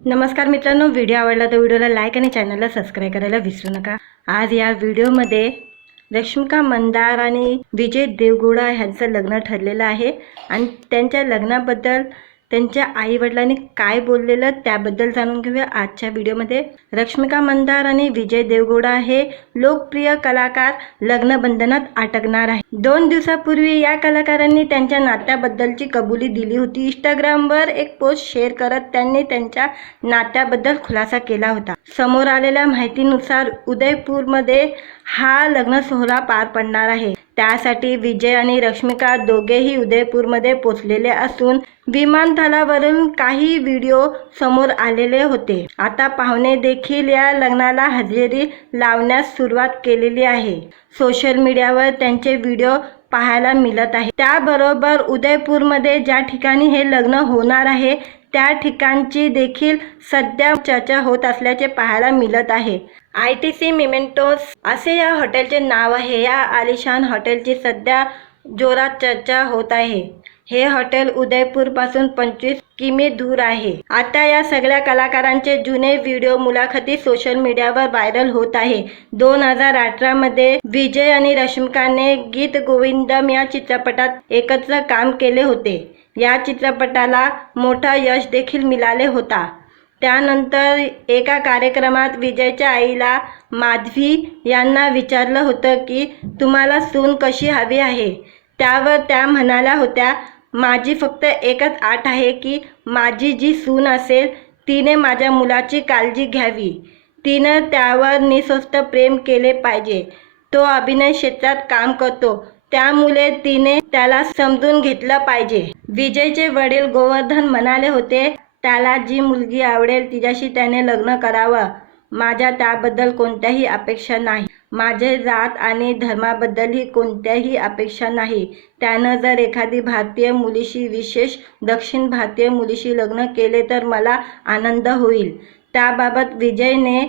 नमस्कार मित्रांनो, व्हिडिओ आवडला तर व्हिडिओला लाईक आणि चॅनलला सबस्क्राईब करायला विसरू नका। आज या व्हिडिओमध्ये रश्मिका मंदार आणि विजय देवगौडा यांचं लग्न ठरलेलं आहे आणि त्यांच्या लग्नाबद्दल त्यांच्या आईवडिलांनी काय बोललेलं त्याबद्दल जाणून घेऊया आजच्या व्हिडिओमध्ये। रश्मिका मंदार आणि विजय देवगौडा हे लोकप्रिय कलाकार लग्नबंधनात अटकणार आहे। 2 दिवसापूर्वी या कलाकारांनी त्यांच्या नात्याबद्दलची कबुली दिली होती। इंस्टाग्रामवर एक पोस्ट शेअर करत त्यांनी त्यांच्या नात्याबद्दल खुलासा केला होता। समोर आलेल्या माहितीनुसार उदयपूरमध्ये हा लग्न सोहळा पार पडणार आहे। त्यासाठी विजय आणि रश्मिका दोघेही उदयपूरमध्ये पोहोचलेले असून विमानतळावरून काही व्हिडिओ समोर आलेले होते। आता पाहुणे देखील या लग्नाला हजेरी लावण्यास सुरुवात केलेली आहे। सोशल मीडियावर त्यांचे व्हिडिओ पाहायला मिळत आहे। त्याबरोबर उदयपूरमध्ये ज्या ठिकाणी हे लग्न होणार आहे त्या ठिकाणची देखील सध्या चर्चा होत असल्याचे पाहायला मिळत आहे। ITC मेमेंटोस असे या हॉटेलचे नाव आहे। या आलिशान हॉटेलची सध्या जोरात चर्चा होत आहे। हे हॉटेल उदयपूरपासून 25 किमी दूर आहे। आता या सगळ्या कलाकारांचे जुने व्हिडिओ मुलाखती सोशल मीडियावर व्हायरल होत आहे। 2018 मध्ये विजय आणि रश्मिकाने गीत गोविंदम या चित्रपटात एकत्र काम केले होते। या चित्रपटाला मोठा यश देखील मिळाले होता। त्यानंतर एका कार्यक्रमात विजयच्या आईला माधवी यांना विचारलं होतं की तुम्हाला सून कशी हवी आहे। त्यावर त्या म्हणाल्या होत्या, माझी फक्त एकच अट आहे की माझी जी सून असेल तिने माझ्या मुलाची काळजी घ्यावी, तिनं त्यावर निस्वार्थ प्रेम केले पाहिजे। तो अभिनय क्षेत्रात काम करतो त्यामुळे तिने त्याला समजून घेतलं पाहिजे। विजयचे वडील गोवर्धन म्हणाले होते, त्याला जी मुलगी आवडेल तिच्याशी त्याने लग्न करावं। माझ्या त्याबद्दल कोणत्याही अपेक्षा नाही। माझे जात आणि धर्माबद्दलही कोणत्याही अपेक्षा नाही। त्यानं जर एखादी भारतीय मुलीशी, विशेष दक्षिण भारतीय मुलीशी लग्न केले तर मला आनंद होईल। त्याबाबत विजयने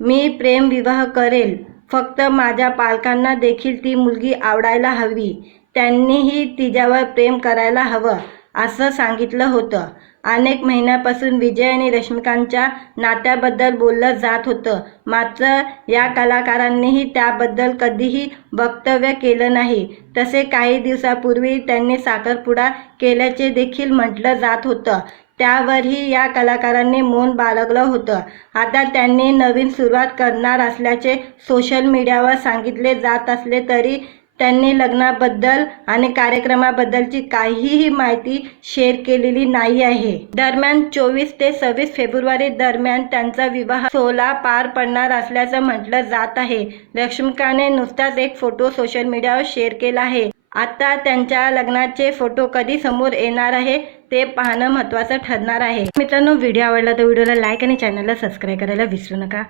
मी प्रेम विवाह करेल, फक्त माझ्या पालकांना देखील ती मुलगी आवडायला हवी, त्यांनीही तिच्यावर प्रेम करायला हवं असं सांगितलं होतं। अनेक महिन्यापासून विजय आणि रश्मिकांच्या नात्याबद्दल बोललं जात होतं, मात्र या कलाकारांनीही त्याबद्दल कधीही वक्तव्य केलं नाही। तसे काही दिवसापूर्वी त्यांनी साखरपुडा केल्याचे देखील म्हटलं जात होतं, त्यावरही या कलाकारांनी मौन बाळगलं होतं। आता त्यांनी नवीन सुरुवात करणार असल्याचे सोशल मीडियावर सांगितले जात असले तरी त्यांनी लग्नाबद्दल आणि कार्यक्रमाबद्दलची काहीही माहिती शेअर केलेली नाही आहे। दरम्यान 24 ते 26 फेब्रुवारी दरम्यान त्यांचा विवाह सोहळा पार पडणार असल्याचं म्हटलं जात आहे। रश्मिकाने नुकताच एक फोटो सोशल मीडियावर शेअर केला आहे। आता त्यांच्या लग्नाचे फोटो कधी समोर येणार आहे ते पाहणं महत्त्वाचं ठरणार आहे। मित्रांनो, व्हिडिओ आवडला तर व्हिडिओला लाईक आणि चॅनलला सबस्क्राईब करायला विसरू नका।